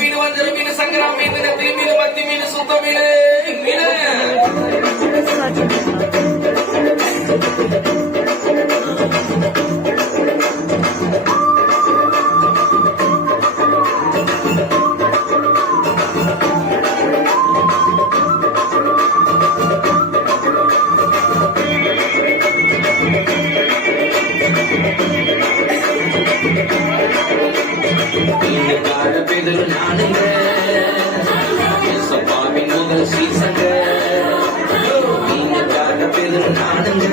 மீன் வஞ்சர மீன் சங்கரா மீன் நெத்திலி மீன் மத்தி மீன் சுத்த மீன் நானுங்க சப்பாவின் முதல் சீசங்க நீங்க காட்ட பேரு நானுங்க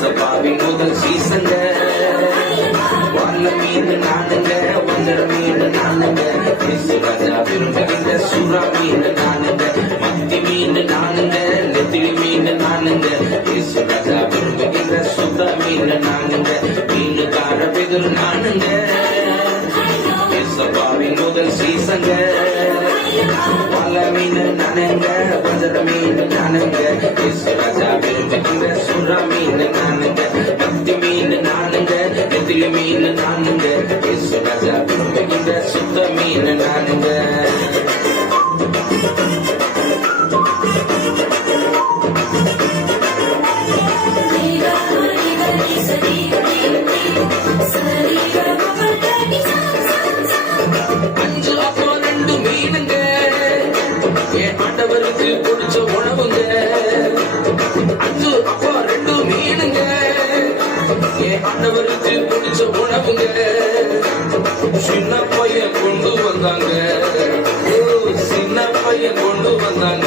சப்பாவின் முதல் சீசங்க வல்ல மீன் நானுங்க வஞ்சர மீன் நானுங்க ராஜா விரும்புகின்ற சுறா மீன் நானுங்க மத்தி மீன் நானுங்க நெத்திலி மீன் நானுங்க ராஜா விரும்புகின்ற சுத்த மீன் நானுங்க மீனுக்கார பேரு நானுங்க சப்பாவின் முதல் சீசங்க வல்ல மீன் நானுங்க வஞ்சர மீன் நானுங்க ராஜா விரும்புகின்ற சுறா மீன் நானுங்க மத்தி மீன் நானுங்க நெத்திலி மீன் நானுங்க ராஜா விரும்புகின்ற சுத்த மீன் நானுங்க ஆண்டவருக்கு பிடிச்ச உணவுங்க அஞ்சு அப்பா ரெண்டு மீனுங்க ஆண்டவருக்கு பிடிச்ச உணவுங்க சின்ன பையன் கொண்டு வந்தாங்க சின்ன பையன் கொண்டு வந்தாங்க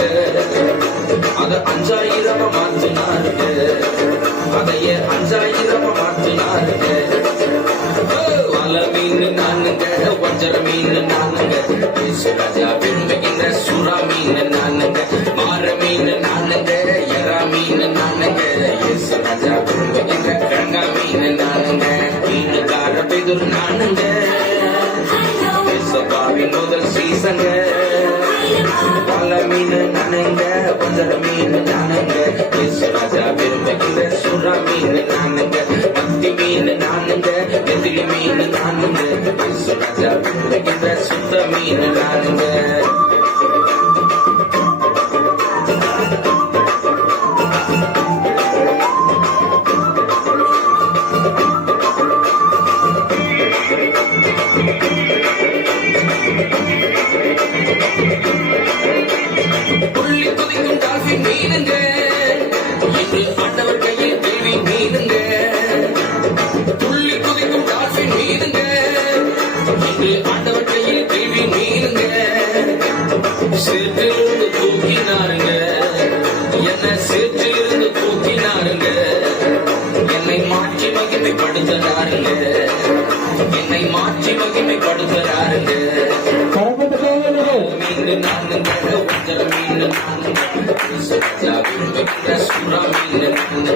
அத 5000 மாத்தினாருங்க அதைய 5000 மாத்தினாருங்க வல மீன் நானுங்க வஞ்சர மீன் நானுங்க ராஜா விரும்புகின்ற சுறா மீன் நானுங்க மாற மீன் நானுங்க எறா மீன் நானுங்க ராஜா விரும்புகின்ற கங்கா மீன் நானுங்க மீனுக்கார பெதுர் நானுங்க சபாவின் முதல் சீசங்க வல மீன் நானுங்க வஞ்சர மீன் நானுங்க ராஜா விரும்புகின்ற சுறா மீன் நானுங்க மத்தி மீன் நானுங்க நெத்திலி மீன் நானுங்க ராஜா விரும்புகின்ற சுத்த மீன் நானுங்க புள்ளி துதிக்கும் டால்பின் மீனுங்க இன்று ஆண்டவர் கையில் கேள்வி மீனுங்க துள்ளி குதிக்கும் டால்பின் மீனுங்க இன்று ஆண்டவர் கையில் கேள்வி மீனுங்க சேற்றிலிருந்து தூக்கினாருங்க என்ன சேற்றிலிருந்து தூக்கினாருங்க என்னை மாற்றி மகிமைப்படுத்துறாருங்க என்னை மாற்றி மகிமைப்படுத்துறாருங்க மீன் நானுங்க வஞ்சர மீன் நானுங்க சுறா மீன் நானுங்க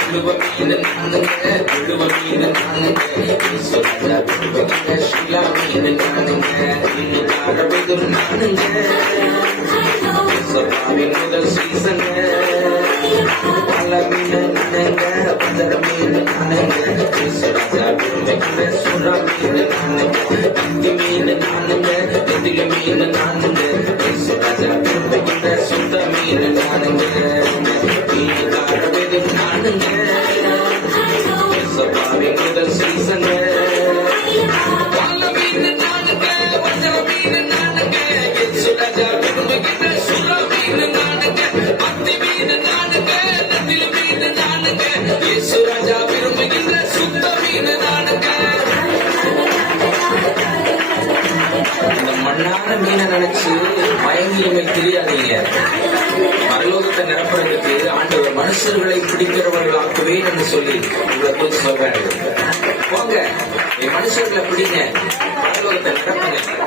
விழுவ மீன் நானுங்க விழுவ மீன் நானுங்க ஷிலா மீன் நானுங்க மீனுக்கார பெதுர் நானுங்க சப்பாவின் முதல் சீசங்க வல மீன் நானுங்க வஞ்சர மீன் நானுங்க ராஜா விரும்புகின்ற சுறா மீன் நானுங்க மத்தி மீன் நானுங்க நெத்திலி மீன் நானுங்க ராஜா விரும்புகின்ற சுத்த மீன் நானுங்க மீனுக்கார பெதுர் நானுங்க சப்பாவின் முதல் சீசங்க வல மீன் நானுங்க வஞ்சர மீன் நானுங்க ராஜா விரும்புகின்ற சுறா மீன் நானுங்க மத்தி மீன் நானுங்க நெத்திலி மீன் நானுங்க ராஜா விரும்புகின்ற சுத்த மீன் நானுங்க இந்த மண்ணான மீனை நினைச்சு மயங்கியுமே தெரியாதீங்க பரலோகத்தை நிரப்புறதுக்கு ஆண்டவர் மனுஷர்களை பிடிக்கிறவர்களாக்கவே என்று சொல்லி உங்களுக்கு சொல்றாரு போங்க மனுஷர்களை பிடிங்க பரலோகத்தை நிரப்புங்க